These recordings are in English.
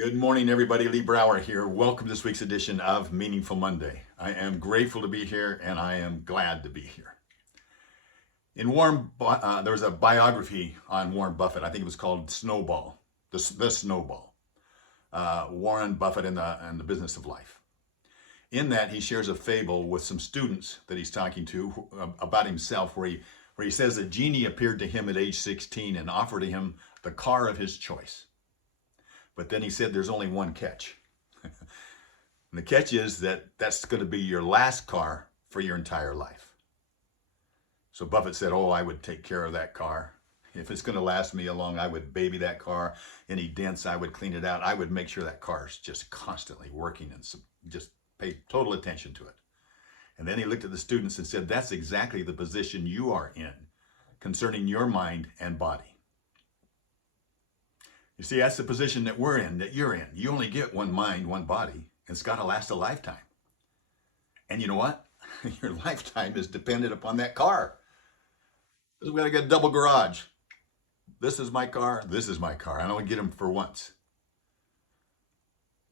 Good morning, everybody. Lee Brower here. Welcome to this week's edition of Meaningful Monday. I am grateful to be here and I am glad to be here. There was a biography on Warren Buffett. I think it was called Snowball, the Snowball. Warren Buffett and the Business of Life. In that, he shares a fable with some students that he's talking to about himself, where he says that Genie appeared to him at age 16 and offered him the car of his choice. But then he said there's only one catch. And the catch is that that's going to be your last car for your entire life. So Buffett said, oh, I would take care of that car. If it's going to last me long, I would baby that car. Any dents, I would clean it out. I would make sure that car is just constantly working and just pay total attention to it. And then he looked at the students and said, that's exactly the position you are in concerning your mind and body. You see, that's the position that we're in, that you're in. You only get one mind, one body, and it's got to last a lifetime. And you know what? Your lifetime is dependent upon that car. We got to get a double garage. This is my car. This is my car. I don't get them for once.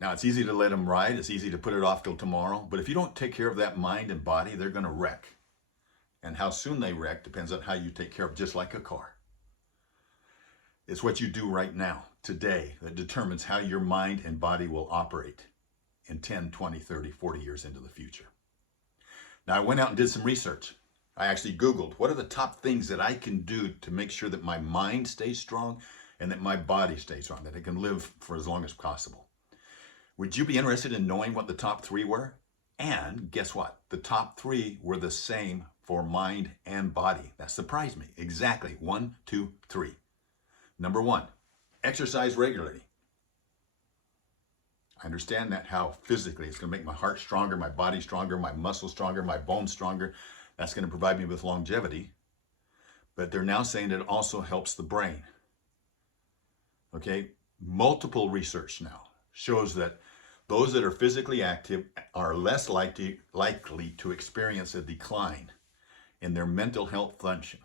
Now, it's easy to let them ride. It's easy to put it off till tomorrow. But if you don't take care of that mind and body, they're going to wreck. And how soon they wreck depends on how you take care of it, just like a car. It's what you do right now, today, that determines how your mind and body will operate in 10, 20, 30, 40 years into the future. Now, I went out and did some research. I actually Googled, what are the top things that I can do to make sure that my mind stays strong and that my body stays strong, that I can live for as long as possible? Would you be interested in knowing what the top three were? And guess what? The top three were the same for mind and body. That surprised me. Exactly. 1, 2, 3. Number 1, exercise regularly. I understand that how physically it's going to make my heart stronger, my body stronger, my muscles stronger, my bones stronger. That's going to provide me with longevity. But they're now saying that it also helps the brain. Okay, multiple research now shows that those that are physically active are less likely to experience a decline in their mental health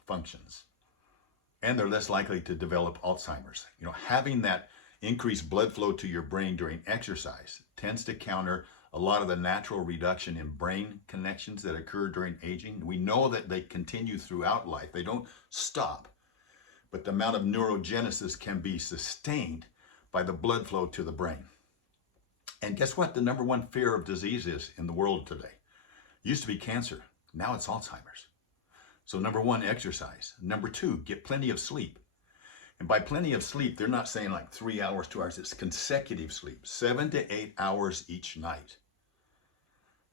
functions. And they're less likely to develop Alzheimer's. You know, having that increased blood flow to your brain during exercise tends to counter a lot of the natural reduction in brain connections that occur during aging. We know that they continue throughout life. They don't stop, but the amount of neurogenesis can be sustained by the blood flow to the brain. And guess what? The number one fear of disease is in the world today. It used to be cancer. Now it's Alzheimer's. So number 1, exercise. Number 2, get plenty of sleep. And by plenty of sleep, they're not saying like 3 hours, 2 hours. It's consecutive sleep, 7 to 8 hours each night.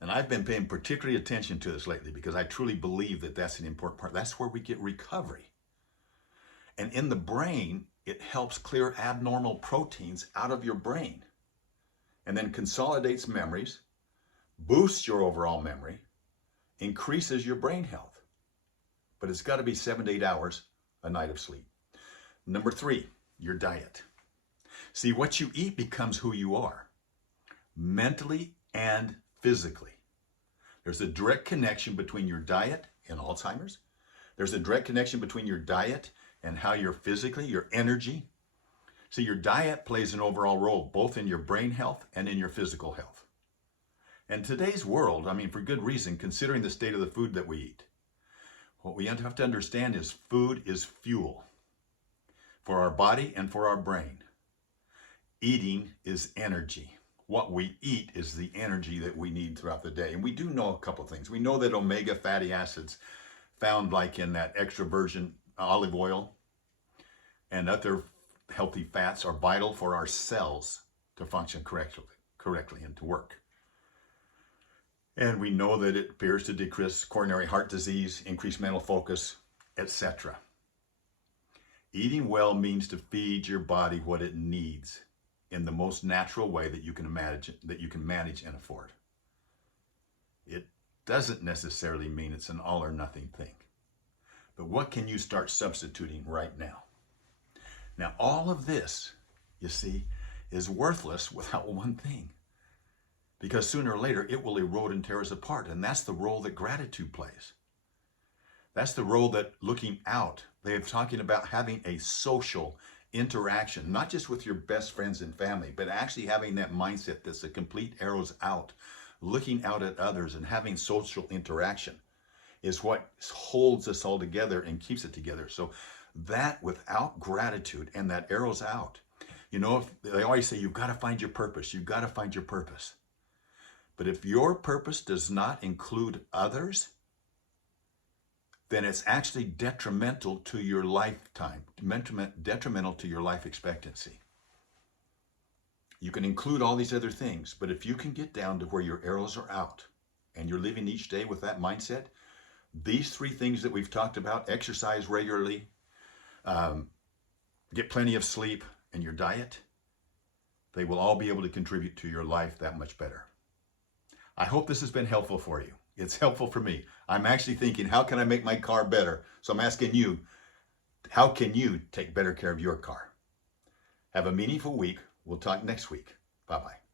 And I've been paying particularly attention to this lately because I truly believe that that's an important part. That's where we get recovery. And in the brain, it helps clear abnormal proteins out of your brain and then consolidates memories, boosts your overall memory, increases your brain health. But it's got to be 7 to 8 hours a night of sleep. Number 3, your diet. See, what you eat becomes who you are, mentally and physically. There's a direct connection between your diet and Alzheimer's. There's a direct connection between your diet and how you're physically, your energy. See, your diet plays an overall role, both in your brain health and in your physical health. And today's world, I mean, for good reason, considering the state of the food that we eat, what we have to understand is food is fuel for our body and for our brain. Eating is energy. What we eat is the energy that we need throughout the day. And we do know a couple things. We know that omega fatty acids found like in that extra virgin olive oil and other healthy fats are vital for our cells to function correctly and to work. And we know that it appears to decrease coronary heart disease, increase mental focus, etc. Eating well means to feed your body what it needs in the most natural way that you can manage and afford. It doesn't necessarily mean it's an all or nothing thing. But what can you start substituting right now? Now, all of this, you see, is worthless without one thing. Because sooner or later, it will erode and tear us apart. And that's the role that gratitude plays. That's the role that looking out, they're talking about having a social interaction, not just with your best friends and family, but actually having that mindset that's a complete arrows out, looking out at others and having social interaction is what holds us all together and keeps it together. So that without gratitude and that arrows out, you know, they always say, you've got to find your purpose. You've got to find your purpose. But if your purpose does not include others, then it's actually detrimental to your lifetime, detrimental to your life expectancy. You can include all these other things, but if you can get down to where your arrows are out and you're living each day with that mindset, these 3 things that we've talked about, exercise regularly, get plenty of sleep, and your diet, they will all be able to contribute to your life that much better. I hope this has been helpful for you. It's helpful for me. I'm actually thinking, how can I make my car better? So I'm asking you, how can you take better care of your car? Have a meaningful week. We'll talk next week. Bye-bye.